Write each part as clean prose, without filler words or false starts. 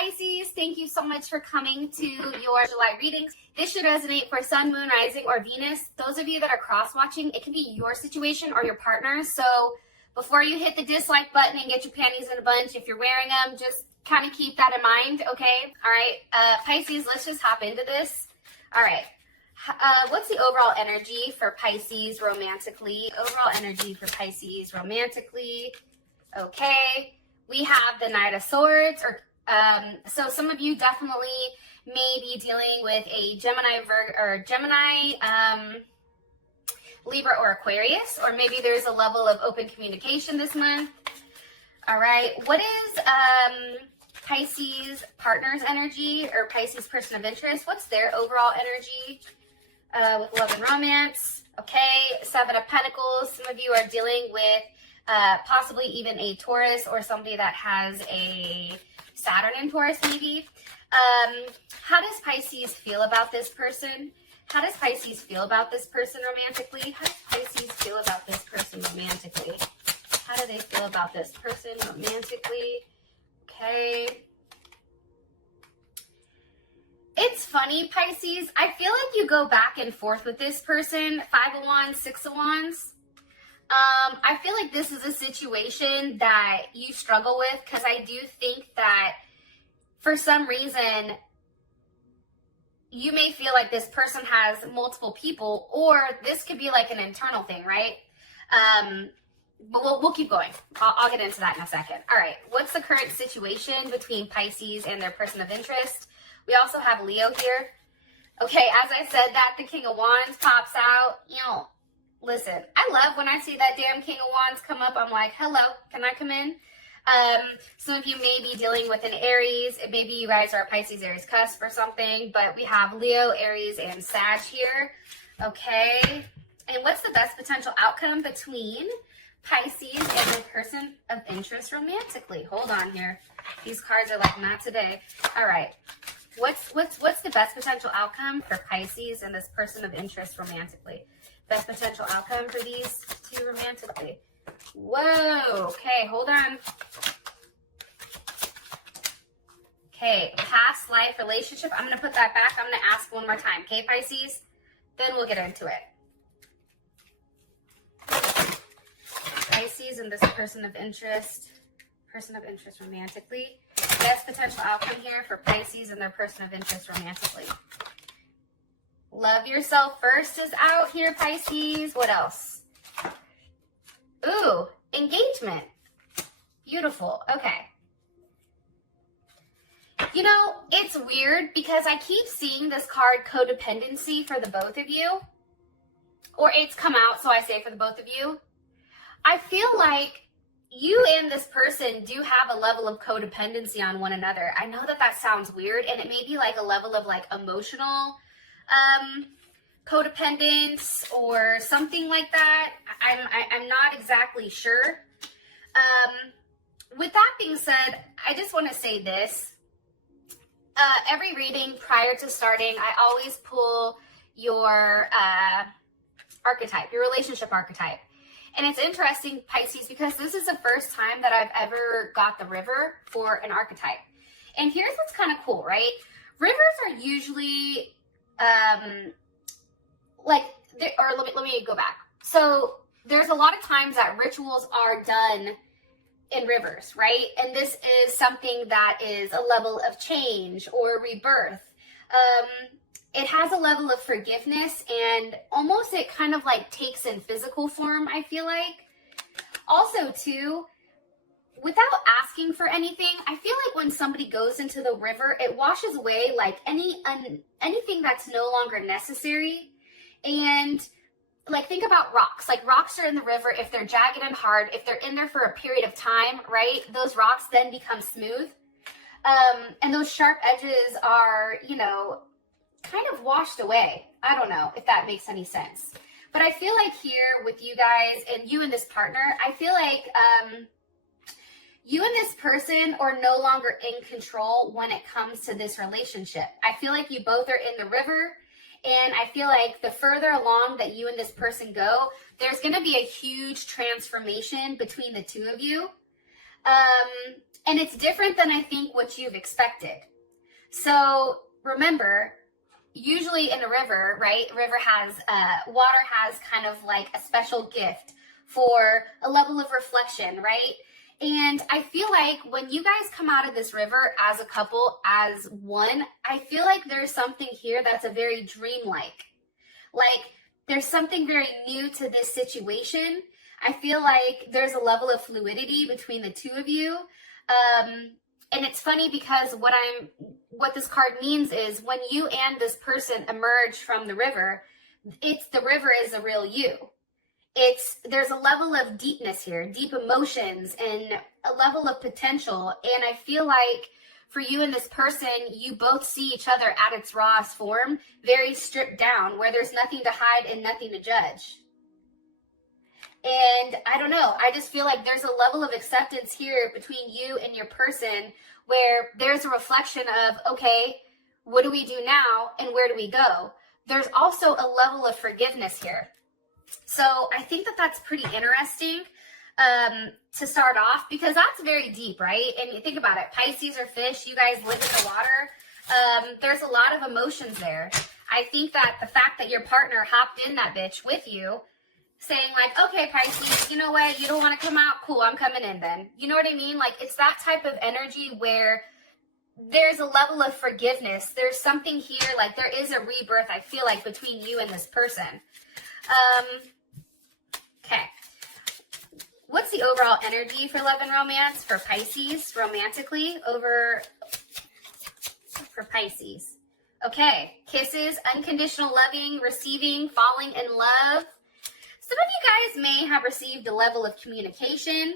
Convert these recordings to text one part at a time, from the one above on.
Pisces, thank you so much for coming to your July readings. This should resonate for Sun, Moon, Rising, or Venus. Those of you that are cross-watching, it can be your situation or your partner's. So before you hit the dislike button and get your panties in a bunch, if you're wearing them, just kind of keep that in mind, okay? All right, Pisces, let's just hop into this. All right, what's the overall energy for Pisces romantically? Overall energy for Pisces romantically. Okay, we have the Knight of Swords, so some of you definitely may be dealing with a Gemini, Libra, or Aquarius, or maybe there's a level of open communication this month. All right, what is Pisces partner's energy, or Pisces person of interest? What's their overall energy with love and romance? Okay, Seven of Pentacles. Some of you are dealing with possibly even a Taurus or somebody that has a Saturn in Taurus maybe. How does Pisces feel about this person? How does Pisces feel about this person romantically? How does Pisces feel about this person romantically? How do they feel about this person romantically? Okay. It's funny, Pisces. I feel like you go back and forth with this person. Five of Wands, Six of Wands. I feel like this is a situation that you struggle with, because I do think that for some reason you may feel like this person has multiple people, or this could be like an internal thing, right? But we'll keep going. I'll get into that in a second. All right, what's the current situation between Pisces and their person of interest? We also have Leo here. Okay, as I said that, the King of Wands pops out. You know, listen, I love when I see that damn King of Wands come up. I'm like, hello, can I come in? Some of you may be dealing with an Aries. Maybe you guys are a Pisces Aries cusp or something, but we have Leo, Aries, and Sag here. Okay, and what's the best potential outcome between Pisces and their person of interest romantically? Hold on here. These cards are like, not today. All right. What's the best potential outcome for Pisces and this person of interest romantically? Best potential outcome for these two romantically. Whoa. Okay, hold on. Okay, past life relationship. I'm going to put that back. I'm going to ask one more time. Okay, Pisces? Then we'll get into it. Pisces and this person of interest romantically. Best potential outcome here for Pisces and their person of interest romantically. Love yourself first is out here, Pisces. What else? Ooh, engagement. Beautiful. Okay. You know, it's weird because I keep seeing this card codependency for the both of you. Or it's come out, so I say for the both of you. I feel like you and this person do have a level of codependency on one another. I know that sounds weird, and it may be like a level of like emotional codependence or something like that. I'm not exactly sure. With that being said, I just want to say this. Every reading prior to starting, I always pull your archetype, your relationship archetype. And it's interesting, Pisces, because this is the first time that I've ever got the river for an archetype. And here's what's kind of cool, right? Rivers are usually, let me go back. So there's a lot of times that rituals are done in rivers, right? And this is something that is a level of change or rebirth. It has a level of forgiveness, and almost it kind of like takes in physical form, I feel like. Also, too, without asking for anything, I feel like when somebody goes into the river, it washes away like anything that's no longer necessary. And like, think about rocks. Like, rocks are in the river. If they're jagged and hard, if they're in there for a period of time, right, those rocks then become smooth. And those sharp edges are, you know, kind of washed away. I don't know if that makes any sense. But I feel like here with you guys and you and this partner, I feel like you and this person are no longer in control when it comes to this relationship. I feel like you both are in the river, and I feel like the further along that you and this person go, there's going to be a huge transformation between the two of you. And it's different than I think what you've expected. So remember, usually in a river, right? River has, water has kind of like a special gift for a level of reflection, right? And I feel like when you guys come out of this river as a couple, as one, I feel like there's something here that's a very dreamlike. Like there's something very new to this situation. I feel like there's a level of fluidity between the two of you. And it's funny because what this card means is when you and this person emerge from the river is a real you. There's a level of deepness here, deep emotions and a level of potential. And I feel like for you and this person, you both see each other at its rawest form, very stripped down, where there's nothing to hide and nothing to judge. And I don't know, I just feel like there's a level of acceptance here between you and your person where there's a reflection of, okay, what do we do now and where do we go? There's also a level of forgiveness here. So I think that that's pretty interesting to start off, because that's very deep, right? And you think about it, Pisces or fish, you guys live in the water. There's a lot of emotions there. I think that the fact that your partner hopped in that bitch with you, saying like, okay, Pisces, you know what? You don't want to come out? Cool, I'm coming in then. You know what I mean? Like it's that type of energy where there's a level of forgiveness. There's something here, like there is a rebirth, I feel like, between you and this person. Okay. What's the overall energy for love and romance for Pisces romantically for Pisces? Okay. Kisses, unconditional loving, receiving, falling in love. Some of you guys may have received a level of communication.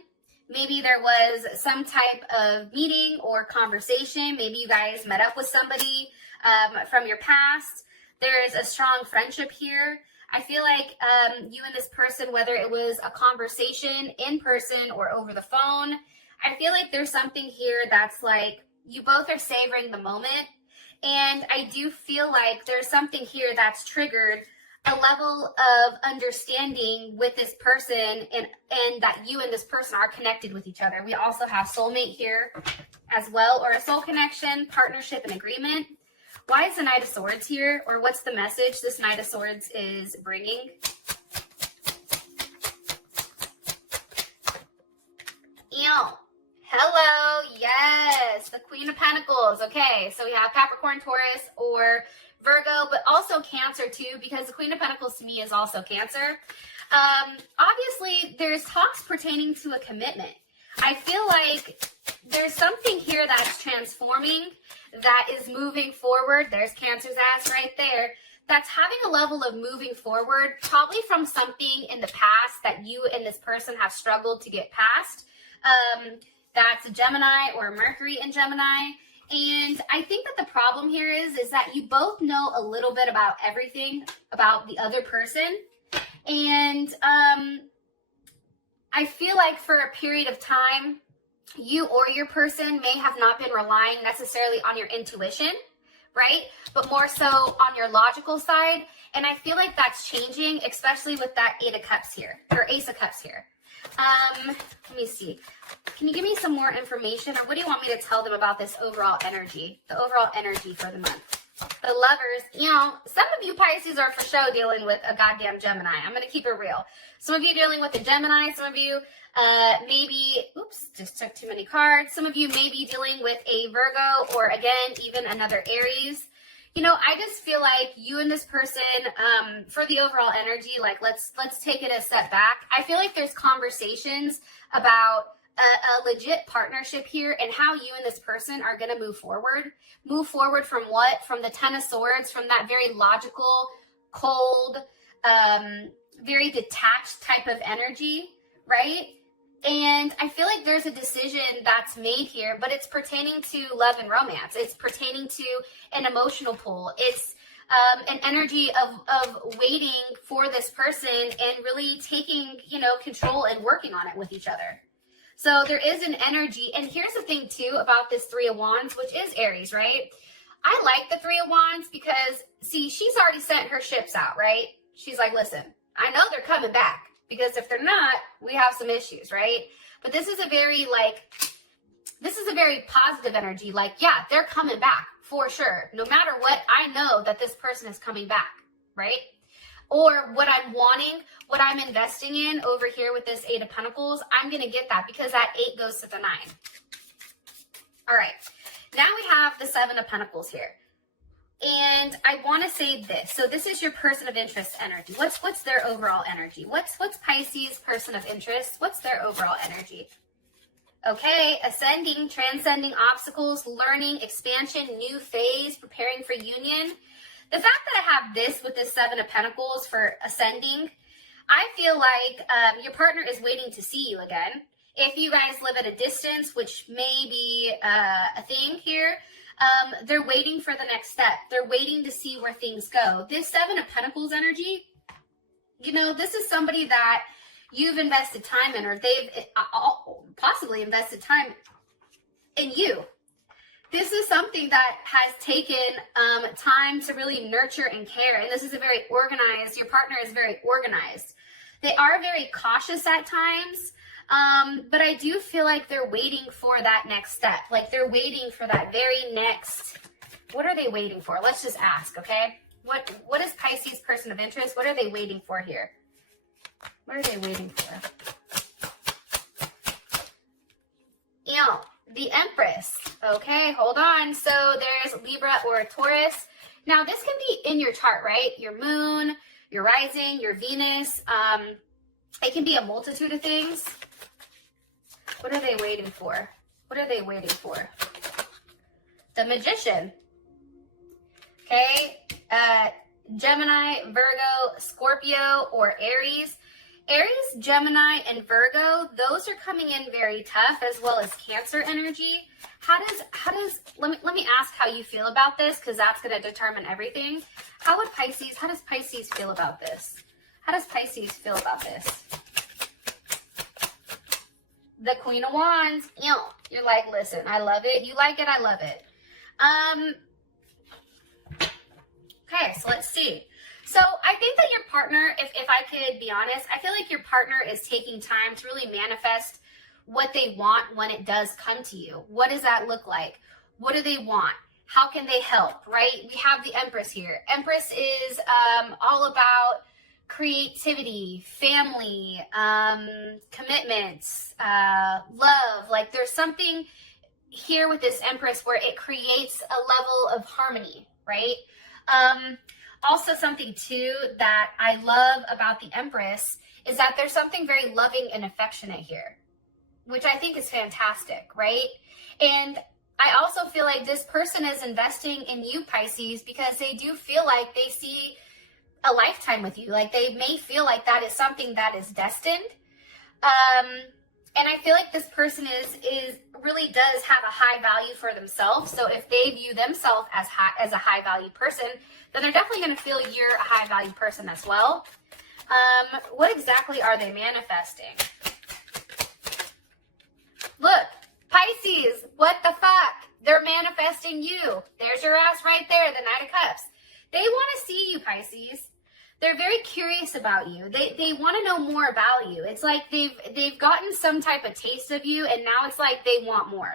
Maybe there was some type of meeting or conversation. Maybe you guys met up with somebody from your past. There's a strong friendship here. I feel like you and this person, whether it was a conversation in person or over the phone, I feel like there's something here that's like you both are savoring the moment. And I do feel like there's something here that's triggered a level of understanding with this person and that you and this person are connected with each other. We also have soulmate here as well, or a soul connection, partnership, and agreement. Why is the Knight of Swords here? Or what's the message this Knight of Swords is bringing? Ew. Hello. Yes. The Queen of Pentacles. Okay. So we have Capricorn, Taurus, or Virgo, but also Cancer too, because the Queen of Pentacles to me is also Cancer. Obviously, there's talks pertaining to a commitment. I feel like there's something here that's transforming, that is moving forward. There's Cancer's ass right there. That's having a level of moving forward, probably from something in the past that you and this person have struggled to get past. That's a Gemini or a Mercury in Gemini. And I think that the problem here is that you both know a little bit about everything about the other person. And I feel like for a period of time, you or your person may have not been relying necessarily on your intuition, right? But more so on your logical side. And I feel like that's changing, especially with that Eight of Cups here, or Ace of Cups here. Let me see. Can you give me some more information, or what do you want me to tell them about this overall energy, the overall energy for the month? The Lovers, you know, some of you Pisces are for sure dealing with a goddamn Gemini. I'm going to keep it real. Some of you dealing with a Gemini, some of you maybe, oops, just took too many cards. Some of you may be dealing with a Virgo, or again, even another Aries. You know, I just feel like you and this person, for the overall energy, like let's take it a step back. I feel like there's conversations about a legit partnership here and how you and this person are going to move forward. Move forward from what? From the Ten of Swords, from that very logical, cold, very detached type of energy, right? And I feel like there's a decision that's made here, but it's pertaining to love and romance. It's pertaining to an emotional pull. It's an energy of waiting for this person and really taking, you know, control and working on it with each other. So there is an energy. And here's the thing too about this Three of Wands, which is Aries, right? I like the Three of Wands because, see, she's already sent her ships out, right? She's like, listen, I know they're coming back. Because if they're not, we have some issues, right? But this is a very, like, this is a very positive energy. Like, yeah, they're coming back for sure. No matter what, I know that this person is coming back, right? Or what I'm wanting, what I'm investing in over here with this 8 of Pentacles, I'm going to get that because that 8 goes to the 9. All right. Now we have the 7 of Pentacles here. And I want to say this. So this is your person of interest energy. What's their overall energy? What's Pisces person of interest? What's their overall energy? Okay, ascending, transcending obstacles, learning, expansion, new phase, preparing for union. The fact that I have this with this 7 of Pentacles for ascending, I feel like your partner is waiting to see you again. If you guys live at a distance, which may be a thing here, they're waiting for the next step. They're waiting to see where things go. This 7 of Pentacles energy, you know, this is somebody that you've invested time in, or they've possibly invested time in you. This is something that has taken time to really nurture and care. And this is a very organized, your partner is very organized. They are very cautious at times. But I do feel like they're waiting for that next step. Like they're waiting for that very next, what are they waiting for? Let's just ask, okay? What is Pisces person of interest? What are they waiting for here? What are they waiting for? You know, the Empress. Okay, hold on. So there's Libra or Taurus. Now this can be in your chart, right? Your moon, your rising, your Venus. It can be a multitude of things. What are they waiting for? What are they waiting for? The Magician. Okay. Gemini, Virgo, Scorpio, or Aries. Aries, Gemini, and Virgo, those are coming in very tough, as well as Cancer energy. Let me ask how you feel about this, because that's going to determine everything. How does Pisces feel about this? How does Pisces feel about this? The Queen of Wands. You know, you're like, listen, I love it. You like it, I love it. Okay, so let's see. So I think that your partner, if I could be honest, I feel like your partner is taking time to really manifest what they want when it does come to you. What does that look like? What do they want? How can they help, right? We have the Empress here. Empress is all about creativity, family, commitments, love. Like there's something here with this Empress where it creates a level of harmony, right? Also something too that I love about the Empress is that there's something very loving and affectionate here, which I think is fantastic, right? And I also feel like this person is investing in you, Pisces, because they do feel like they see a lifetime with you. Like they may feel like that is something that is destined. And I feel like this person is really does have a high value for themselves. So if they view themselves as a high value person, then they're definitely going to feel you're a high value person as well. What exactly are they manifesting? Look, Pisces, what the fuck? They're manifesting you. There's your ass right there, the Knight of Cups. They want to see you, Pisces. They're very curious about you. They want to know more about you. It's like they've gotten some type of taste of you, and now it's like they want more.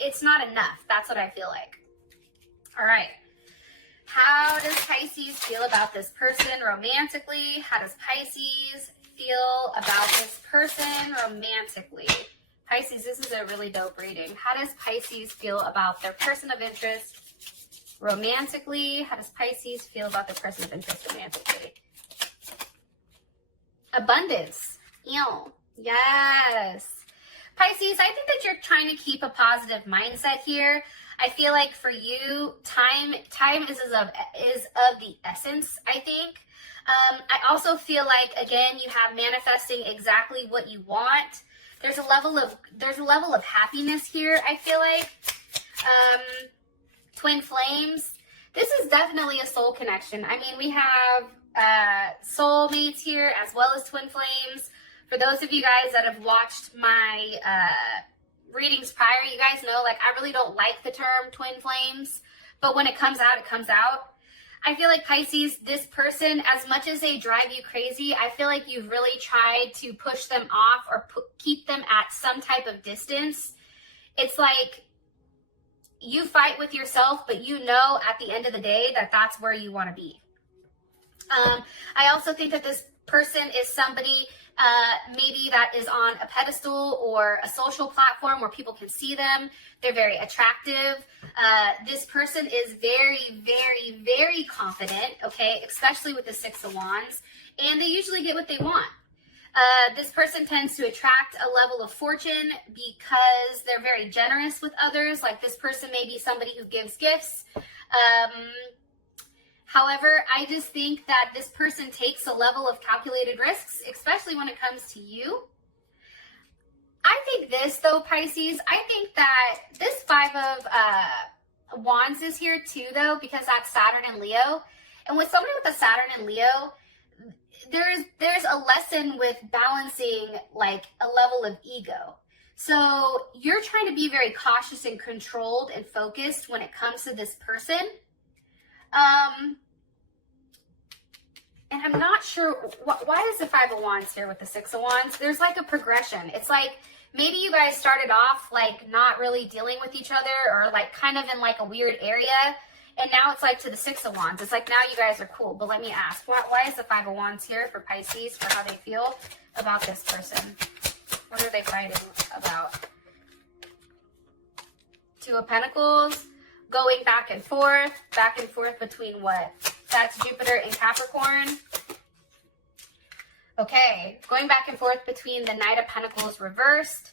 It's not enough. That's what I feel like. All right. How does Pisces feel about this person romantically? How does Pisces feel about this person romantically? Pisces, this is a really dope reading. How does Pisces feel about their person of interest romantically? How does Pisces feel about their person of interest romantically? Abundance. Ew. Yes. Pisces, I think that you're trying to keep a positive mindset here. I feel like for you, time is of the essence, I think. I also feel like, again, you have manifesting exactly what you want. There's a level of happiness here, I feel like. Twin flames. This is definitely a soul connection. I mean, we have soulmates here as well as twin flames. For those of you guys that have watched my readings prior, you guys know, like, I really don't like the term twin flames, but when it comes out, it comes out. I feel like Pisces, this person, as much as they drive you crazy, I feel like you've really tried to push them off or keep them at some type of distance it's like you fight with yourself, but you know at the end of the day that that's where you want to be. I also think that this person is somebody maybe that is on a pedestal or a social platform where people can see them. They're very attractive. This person is very, very, very confident, okay, especially with the Six of Wands, and they usually get what they want. This person tends to attract a level of fortune because they're very generous with others. Like this person may be somebody who gives gifts. However, I just think that this person takes a level of calculated risks, especially when it comes to you. I think this, though, Pisces, I think that this Five of Wands is here too, though, because that's Saturn and Leo. And with somebody with a Saturn and Leo, there's a lesson with balancing like a level of ego. So you're trying to be very cautious and controlled and focused when it comes to this person. And I'm not sure, why is the Five of Wands here with the Six of Wands? There's like a progression. It's like maybe you guys started off like not really dealing with each other or like kind of in like a weird area. And now it's like to the Six of Wands. It's like now you guys are cool. But let me ask, why is the Five of Wands here for Pisces, for how they feel about this person? What are they fighting about? Two of Pentacles, going back and forth between what? That's Jupiter and Capricorn. Okay, going back and forth between the Knight of Pentacles reversed.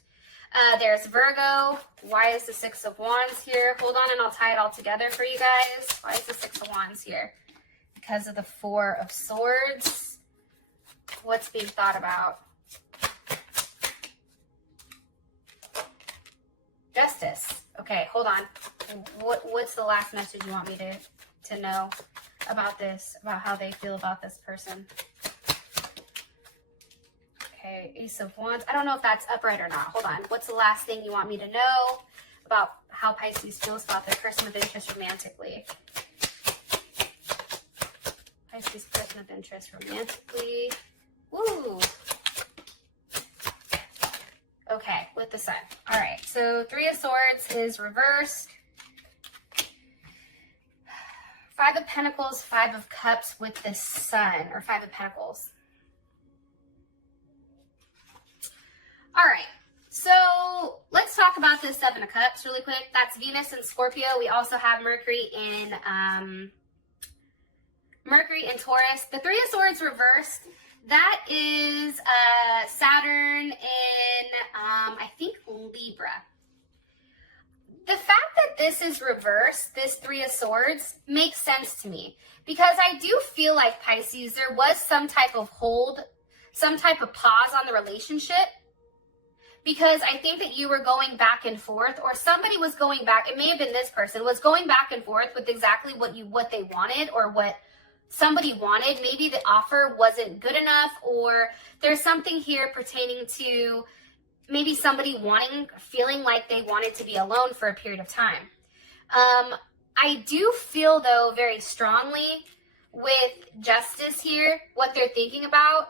There's Virgo. Why is the Six of Wands here? Hold on and I'll tie it all together for you guys. Why is the Six of Wands here? Because of the Four of Swords. What's being thought about? Justice. Okay, hold on. What's the last message you want me to know about this, about how they feel about this person? Okay, Ace of Wands. I don't know if that's upright or not. Hold on. What's the last thing you want me to know about how Pisces feels about their person of interest romantically? Pisces person of interest romantically. Woo! Okay, with the Sun. All right, so Three of Swords is reversed. Five of Pentacles, Five of Cups with the Sun, or Five of Pentacles. All right, so let's talk about this Seven of Cups really quick. That's Venus and Scorpio. We also have Mercury in Taurus. The Three of Swords reversed. That is Saturn in, I think, Libra. The fact that this is reversed, this Three of Swords, makes sense to me. Because I do feel like, Pisces, there was some type of hold, some type of pause on the relationship. Because I think that you were going back and forth, or somebody was going back, it may have been this person, was going back and forth with exactly what they wanted, or what somebody wanted. Maybe the offer wasn't good enough, or there's something here pertaining to maybe somebody feeling like they wanted to be alone for a period of time. I do feel, though, very strongly with justice here, what they're thinking about,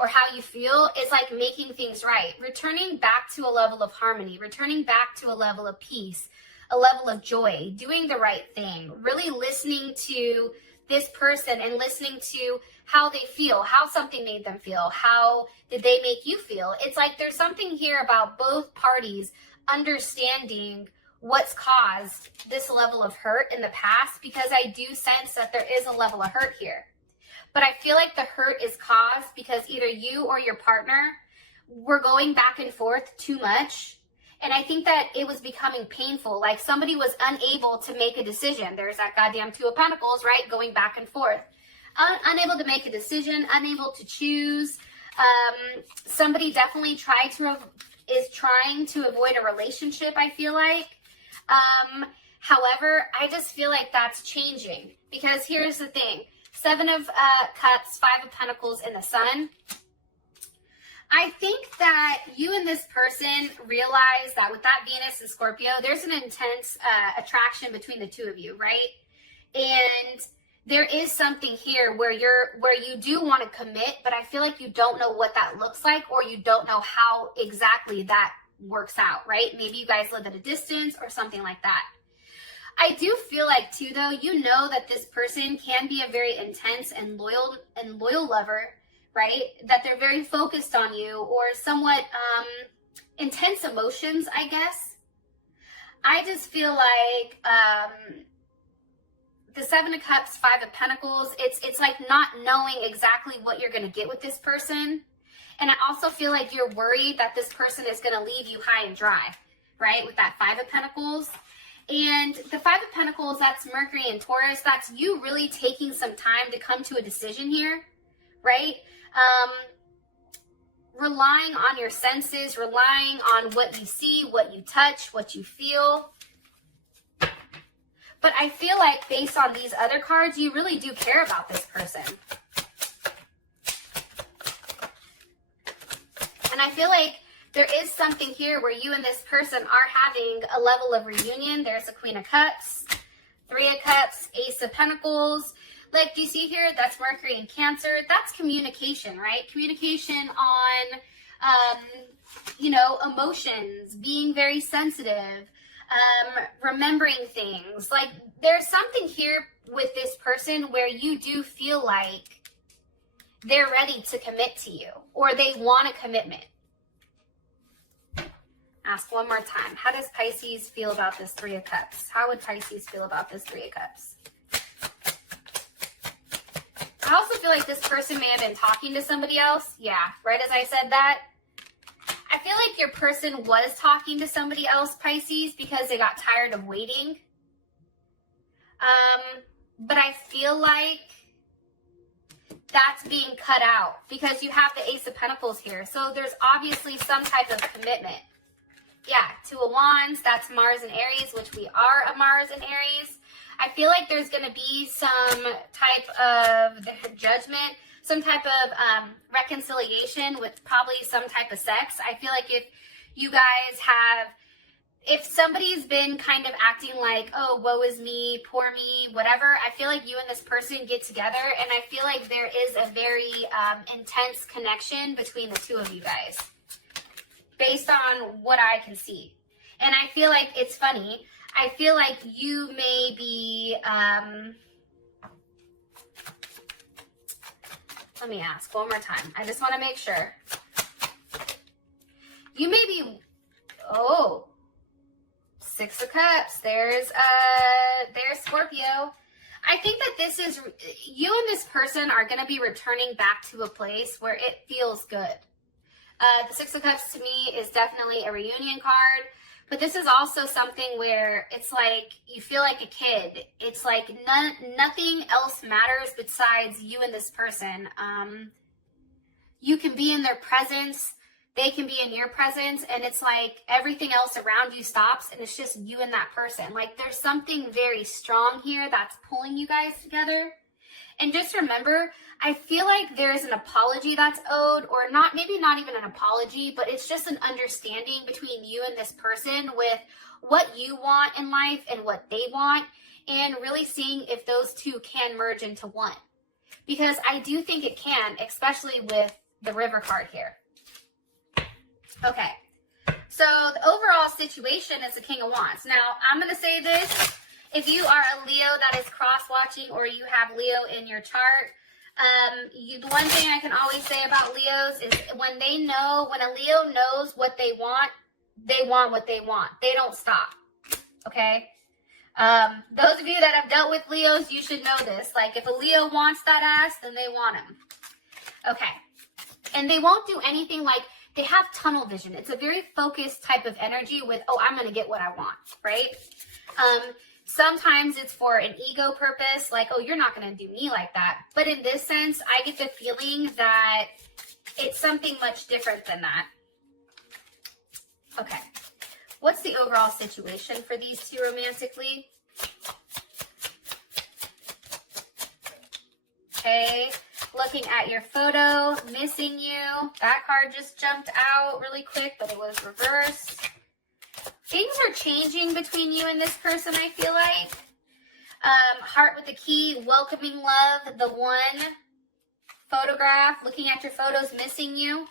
or how you feel, is like making things right. Returning back to a level of harmony, returning back to a level of peace, a level of joy, doing the right thing, really listening to this person and listening to how they feel, how something made them feel, how did they make you feel. It's like there's something here about both parties understanding what's caused this level of hurt in the past, because I do sense that there is a level of hurt here. But I feel like the hurt is caused because either you or your partner were going back and forth too much. And I think that it was becoming painful. Like somebody was unable to make a decision. There's that goddamn Two of Pentacles, right? Going back and forth. Unable to make a decision, unable to choose. Somebody definitely is trying to avoid a relationship, I feel like. However, I just feel like that's changing. Because here's the thing. Seven of Cups, Five of Pentacles in the Sun. I think that you and this person realize that with that Venus and Scorpio, there's an intense attraction between the two of you, right? And there is something here where you do want to commit, but I feel like you don't know what that looks like, or you don't know how exactly that works out, right? Maybe you guys live at a distance or something like that. I do feel like too, though, you know that this person can be a very intense and loyal lover, right? That they're very focused on you, or somewhat intense emotions, I guess. I just feel like the Seven of Cups, Five of Pentacles, it's like not knowing exactly what you're going to get with this person. And I also feel like you're worried that this person is going to leave you high and dry, right? With that Five of Pentacles. And the Five of Pentacles, that's Mercury and Taurus. That's you really taking some time to come to a decision here, right? Relying on your senses, relying on what you see, what you touch, what you feel. But I feel like based on these other cards, you really do care about this person. And I feel like there is something here where you and this person are having a level of reunion. There's a Queen of Cups, Three of Cups, Ace of Pentacles. Like, do you see here? That's Mercury and Cancer. That's communication, right? Communication on, you know, emotions, being very sensitive, remembering things. Like, there's something here with this person where you do feel like they're ready to commit to you, or they want a commitment. Ask one more time. How does Pisces feel about this Three of Cups? How would Pisces feel about this Three of Cups? I also feel like this person may have been talking to somebody else. Yeah, right as I said that. I feel like your person was talking to somebody else, Pisces, because they got tired of waiting. But I feel like that's being cut out because you have the Ace of Pentacles here. So there's obviously some type of commitment. Yeah, Two of Wands, that's Mars and Aries, which we are a Mars and Aries. I feel like there's going to be some type of judgment, some type of reconciliation with probably some type of sex. I feel like if you guys have, if somebody's been kind of acting like, oh, woe is me, poor me, whatever, I feel like you and this person get together, and I feel like there is a very intense connection between the two of you guys, based on what I can see. And I feel like it's funny. I feel like you may be, let me ask one more time. I just want to make sure. You may be, oh, Six of Cups. There's Scorpio. I think that this is, you and this person are going to be returning back to a place where it feels good. The Six of Cups to me is definitely a reunion card. But this is also something where it's like you feel like a kid. It's like nothing else matters besides you and this person. You can be in their presence. They can be in your presence. And it's like everything else around you stops. And it's just you and that person. Like there's something very strong here that's pulling you guys together. And just remember, I feel like there's an apology that's owed, or not, maybe not even an apology, but it's just an understanding between you and this person with what you want in life and what they want, and really seeing if those two can merge into one. Because I do think it can, especially with the River card here. Okay, so the overall situation is the King of Wands. Now, I'm going to say this. If you are a Leo that is cross-watching, or you have Leo in your chart, the one thing I can always say about Leos is when a Leo knows what they want what they want. They don't stop, okay? Those of you that have dealt with Leos, you should know this. Like, if a Leo wants that ass, then they want him. Okay. And they won't do anything like, they have tunnel vision. It's a very focused type of energy with, oh, I'm going to get what I want, right? Sometimes it's for an ego purpose, like, oh, you're not going to do me like that. But in this sense, I get the feeling that it's something much different than that. Okay. What's the overall situation for these two romantically? Okay. Looking at your photo, missing you. That card just jumped out really quick, but it was reversed. Things are changing between you and this person, I feel like. Heart with the key, welcoming love, the one. Photograph, looking at your photos, missing you.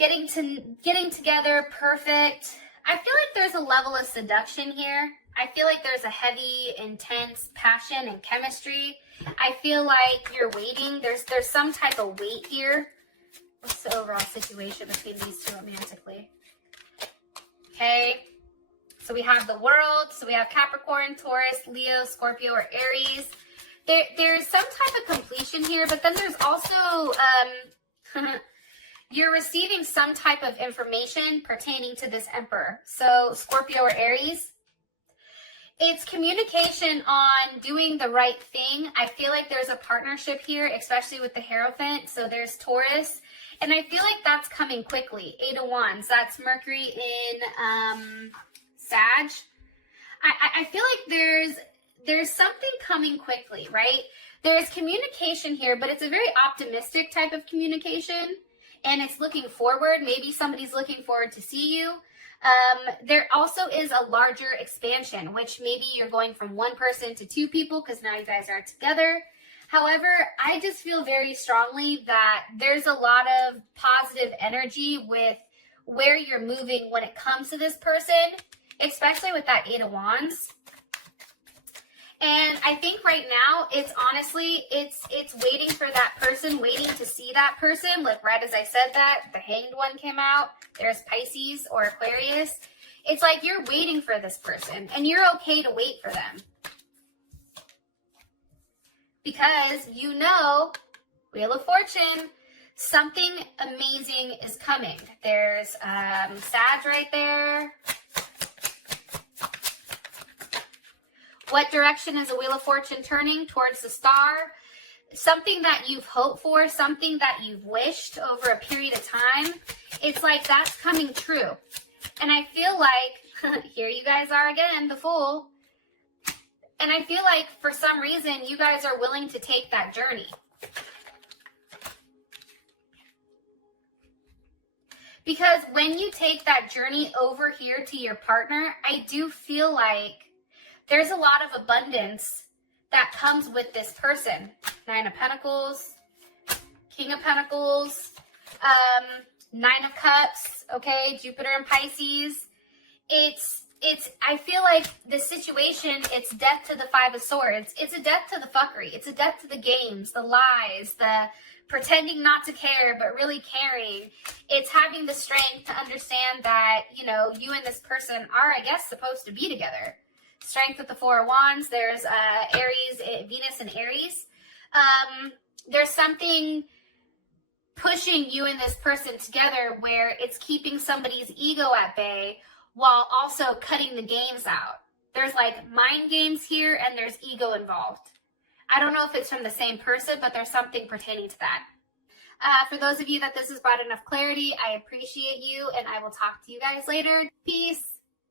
getting together, perfect. I feel like there's a level of seduction here. I feel like there's a heavy, intense passion and chemistry. I feel like you're waiting. There's some type of wait here. What's the overall situation between these two romantically? Okay. So we have the world. So we have Capricorn, Taurus, Leo, Scorpio, or Aries. There's some type of completion here, but then there's also, you're receiving some type of information pertaining to this Emperor. So Scorpio or Aries, it's communication on doing the right thing. I feel like there's a partnership here, especially with the Hierophant. So there's Taurus, and I feel like that's coming quickly. 8 of Wands, that's Mercury in Sag. I feel like there's something coming quickly, right? There's communication here, but it's a very optimistic type of communication, and it's looking forward. Maybe somebody's looking forward to see you. There also is a larger expansion, which maybe you're going from one person to 2 people because now you guys are together. However, I just feel very strongly that there's a lot of positive energy with where you're moving when it comes to this person, especially with that 8 of Wands. And I think right now, it's honestly, it's waiting for that person, waiting to see that person. Like right as I said that, the Hanged one came out. There's Pisces or Aquarius. It's like you're waiting for this person, and you're okay to wait for them. Because you know, Wheel of Fortune, something amazing is coming. There's Sag right there. What direction is the Wheel of Fortune turning? Towards the star. Something that you've hoped for, something that you've wished over a period of time. It's like that's coming true. And I feel like, here you guys are again, the Fool. And I feel like for some reason, you guys are willing to take that journey. Because when you take that journey over here to your partner, I do feel like there's a lot of abundance that comes with this person. 9 of Pentacles, King of Pentacles, 9 of Cups, okay, Jupiter and Pisces. I feel like the situation, it's death to the 5 of Swords. It's a death to the fuckery. It's a death to the games, the lies, the pretending not to care, but really caring. It's having the strength to understand that, you know, you and this person are, I guess, supposed to be together. Strength with the 4 of Wands. There's Aries, Venus and Aries. There's something pushing you and this person together where it's keeping somebody's ego at bay while also cutting the games out. There's like mind games here, and there's ego involved. I don't know if it's from the same person, but there's something pertaining to that. For those of you that this has brought enough clarity, I appreciate you, and I will talk to you guys later. Peace.